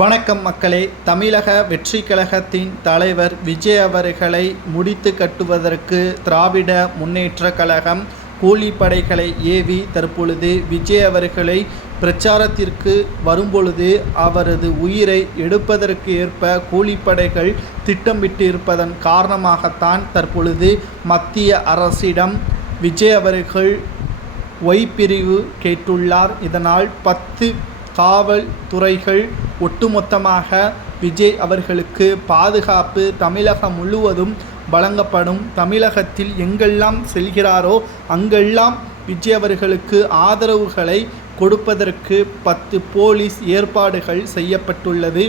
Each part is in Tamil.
வணக்கம் மக்களே. தமிழக வெற்றி கழகத்தின் தலைவர் விஜய் அவர்களை முடித்து கட்டுவதற்கு திராவிட முன்னேற்ற கழகம் கூலிப்படைகளை ஏவி தற்பொழுது விஜய் அவர்களை பிரச்சாரத்திற்கு வரும்பொழுது அவரது உயிரை எடுப்பதற்கு ஏற்ப கூலிப்படைகள் திட்டமிட்டிருப்பதன் காரணமாகத்தான் தற்பொழுது மத்திய அரசிடம் விஜய் அவர்கள் ஒய் பிரிவு கேட்டுள்ளார். இதனால் 10 காவல்துறைகள் ஒட்டுமொத்தமாக விஜய் அவர்களுக்கு பாதுகாப்பு தமிழகம் முழுவதும் வழங்கப்படும். தமிழகத்தில் எங்கெல்லாம் செல்கிறாரோ அங்கெல்லாம் விஜய் அவர்களுக்கு ஆதரவுகளை கொடுப்பதற்கு 10 போலீஸ் ஏற்பாடுகள் செய்யப்பட்டுள்ளது.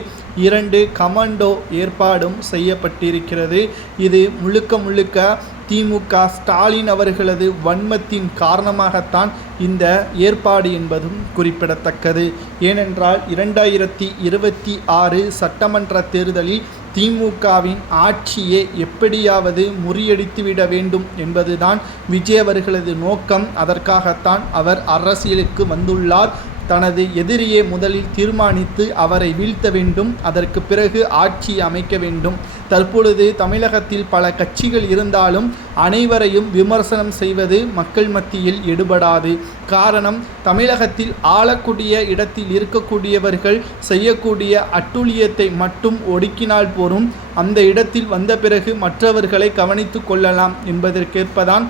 2 கமாண்டோ ஏற்பாடும் செய்யப்பட்டிருக்கிறது. இது முழுக்க திமுக ஸ்டாலின் அவர்களது வன்மத்தின் காரணமாகத்தான் இந்த ஏற்பாடு என்பதும் குறிப்பிடத்தக்கது. ஏனென்றால் 2026 சட்டமன்ற தேர்தலில் திமுகவின் ஆட்சியை எப்படியாவது முறியடித்துவிட வேண்டும் என்பதுதான் விஜய் அவர்களது நோக்கம். அதற்காகத்தான் அவர் அரசியலுக்கு வந்துள்ளார். தனது எதிரியை முதலில் தீர்மானித்து அவரை வீழ்த்த வேண்டும், அதற்கு பிறகு ஆட்சி அமைக்க வேண்டும். தற்பொழுது தமிழகத்தில் பல கட்சிகள் இருந்தாலும் அனைவரையும் விமர்சனம் செய்வது மக்கள் மத்தியில் எடுபடாது. காரணம், தமிழகத்தில் ஆளக்கூடிய இடத்தில் இருக்கக்கூடியவர்கள் செய்யக்கூடிய அட்டூழியத்தை மட்டும் ஒடுக்கினால் போரும், அந்த இடத்தில் வந்த பிறகு மற்றவர்களை கவனித்து கொள்ளலாம் என்பதற்கேற்பதான்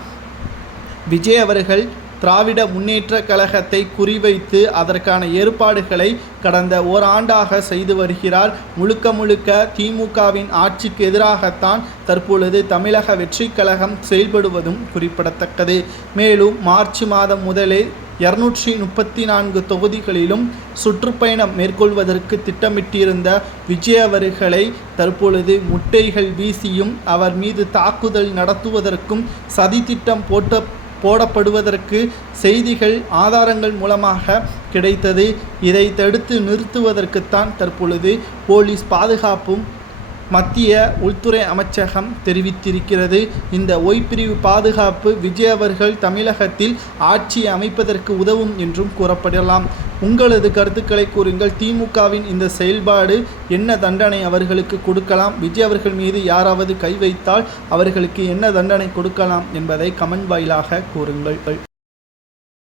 விஜய் அவர்கள் திராவிட முன்னேற்ற கழகத்தை குறிவைத்து அதற்கான ஏற்பாடுகளை கடந்த ஓராண்டாக செய்து வருகிறார். முழுக்க திமுகவின் ஆட்சிக்கு எதிராகத்தான் தற்பொழுது தமிழக வெற்றி கழகம் செயல்படுவதும் குறிப்பிடத்தக்கது. மேலும் மார்ச் மாதம் முதலே 234 தொகுதிகளிலும் சுற்றுப்பயணம் மேற்கொள்வதற்கு திட்டமிட்டிருந்த விஜய் அவர்களை தற்பொழுது முட்டைகள் வீசியும் அவர் மீது தாக்குதல் நடத்துவதற்கும் சதித்திட்டம் போடப்படுவதற்கு செய்திகள் ஆதாரங்கள் மூலமாக கிடைத்தது. இதை தடுத்து நிறுத்துவதற்குத்தான் தற்பொழுது போலீஸ் பாதுகாப்பும் மத்திய உள்துறை அமைச்சகம் தெரிவித்திருக்கிறது. இந்த ஒய்பிரிவு பாதுகாப்பு விஜய் அவர்கள் தமிழகத்தில் ஆட்சி அமைப்பதற்கு உதவும் என்றும் கூறப்படலாம். உங்களது கருத்துக்களை கூறுங்கள். திமுகவின் இந்த செயல்பாடு என்ன தண்டனை அவர்களுக்கு கொடுக்கலாம்? விஜய் அவர்கள் மீது யாராவது கை வைத்தால் அவர்களுக்கு என்ன தண்டனை கொடுக்கலாம் என்பதை கமெண்ட் வாயிலாக கூறுங்கள்.